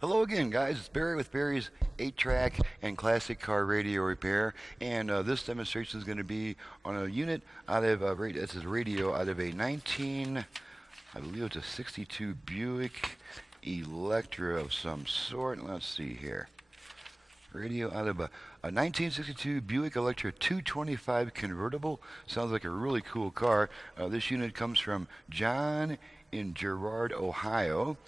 Hello again, guys. It's Barry with Barry's 8-track and classic car radio repair. And this demonstration is going to be on a unit out of this is radio out of a 19, I believe it's a 62 Buick Electra of some sort. Let's see here. Radio out of a 1962 Buick Electra 225 convertible. Sounds like a really cool car. This unit comes from John in Girard, Ohio.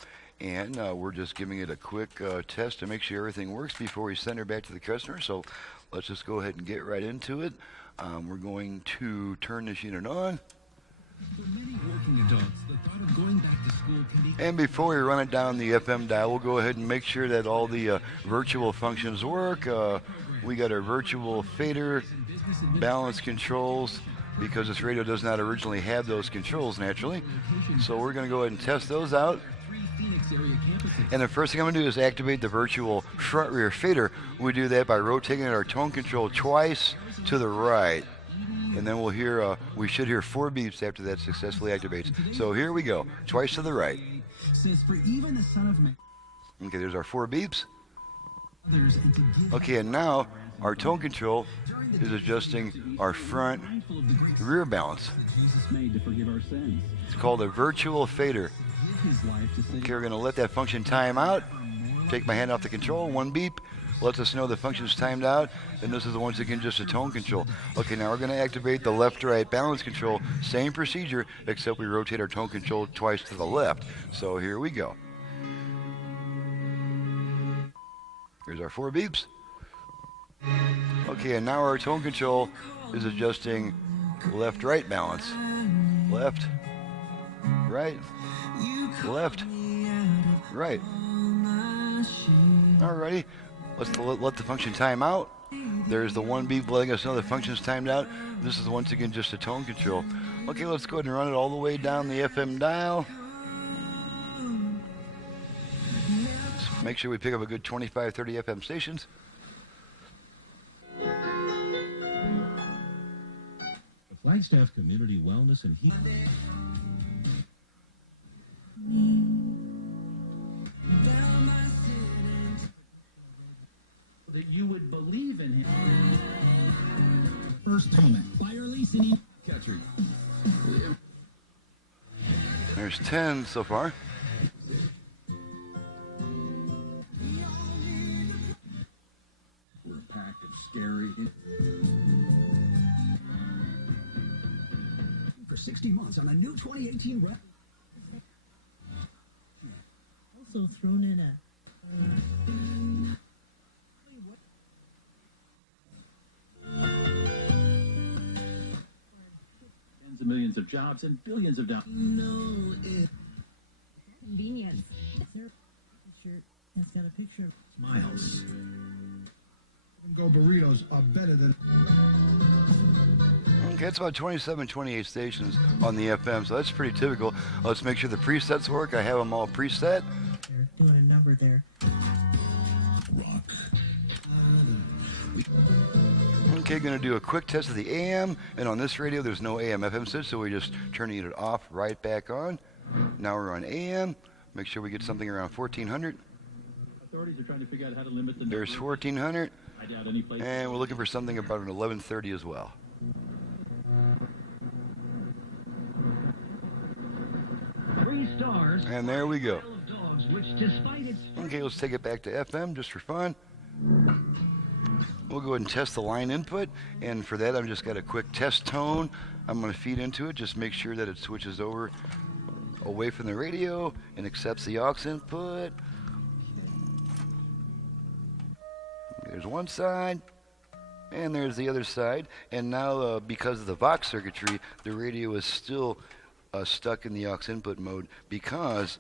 And we're just giving it a quick test to make sure everything works before we send her back to the customer. So let's just go ahead and get right into it. We're going to turn this unit on. For many working adults, the thought of going back to school can be... And before we run it down the FM dial, we'll go ahead and make sure that all the virtual functions work. We got our virtual fader, balance controls, because this radio does not originally have those controls naturally. So we're going to go ahead and test those out. And the first thing I'm going to do is activate the virtual front rear fader. We do that by rotating our tone control twice to the right. And then we should hear 4 beeps after that successfully activates. So here we go, twice to the right. Okay, there's our 4 beeps. Okay, and now our tone control is adjusting our front rear balance. It's called a virtual fader. Okay, we're going to let that function time out. Take my hand off the control, 1 beep. Lets us know the function's timed out. And this is once again just a tone control. Okay, now we're going to activate the left-right balance control. Same procedure, except we rotate our tone control twice to the left. So here we go. Here's our 4 beeps. Okay, and now our tone control is adjusting left-right balance. Left, right, left, right. Alrighty, let's let the function time out. There's the 1 beep letting us know the function's timed out. This is once again just a tone control. Okay, let's go ahead and run it all the way down the FM dial. Let's make sure we pick up a good 25, 30 FM stations. The Flagstaff Community Wellness and Heat... that you would believe in him. First comment. Fire Lacey. Catcher. There's 10 so far. We're a pack of scary... For 60 months on a new 2018 rep. Also thrown in a... Tens of millions of jobs and billions of dollars. Convenience. Shirt has got a picture of Smiles. Go burritos are better than... Okay, it's about 27, 28 stations on the FM, so that's pretty typical. Let's make sure the presets work. I have them all preset. they're doing a number there. Rock. Okay, going to do a quick test of the AM, and on this radio there's no AM FM switch, so we just turn the unit off, right back on. Now we're on AM. Make sure we get something around 1400. Authorities are trying to figure out how to limit the There's 1400, I doubt any place. and we're looking for something about an 1130 as well. 3 stars. And there we go. Dogs, which despite its... Okay, let's take it back to FM just for fun. We'll go ahead and test the line input, and for that I've just got a quick test tone. I'm going to feed into it, just make sure that it switches over away from the radio and accepts the aux input. There's one side, and there's the other side, and now because of the Vox circuitry, the radio is still stuck in the aux input mode because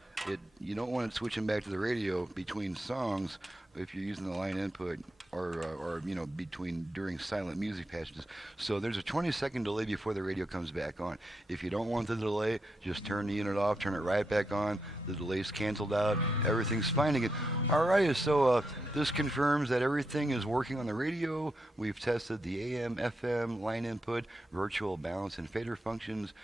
you don't want it switching back to the radio between songs if you're using the line input or between during silent music passages. So there's a 20-second delay before the radio comes back on. If you don't want the delay, just turn the unit off, turn it right back on. The delay's canceled out. Everything's fine again. All right, so this confirms that everything is working on the radio. We've tested the AM, FM, line input, virtual balance and fader functions,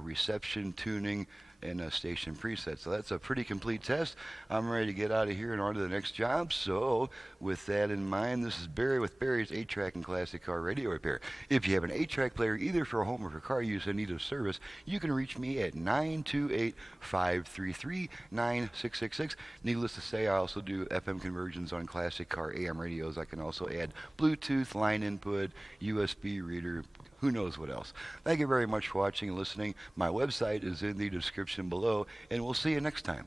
reception, tuning, and station presets. So that's a pretty complete test. I'm ready to get out of here and on to the next job. So with that in mind, this is Barry with Barry's 8-track and classic car radio repair. If you have an 8-track player either for home or for car use in need of service, you can reach me at 928-533-9666. Needless to say, I also do FM conversions on classic car AM radios. I can also add Bluetooth, line input, USB reader, who knows what else. Thank you very much for watching and listening. My website is in the description below, and we'll see you next time.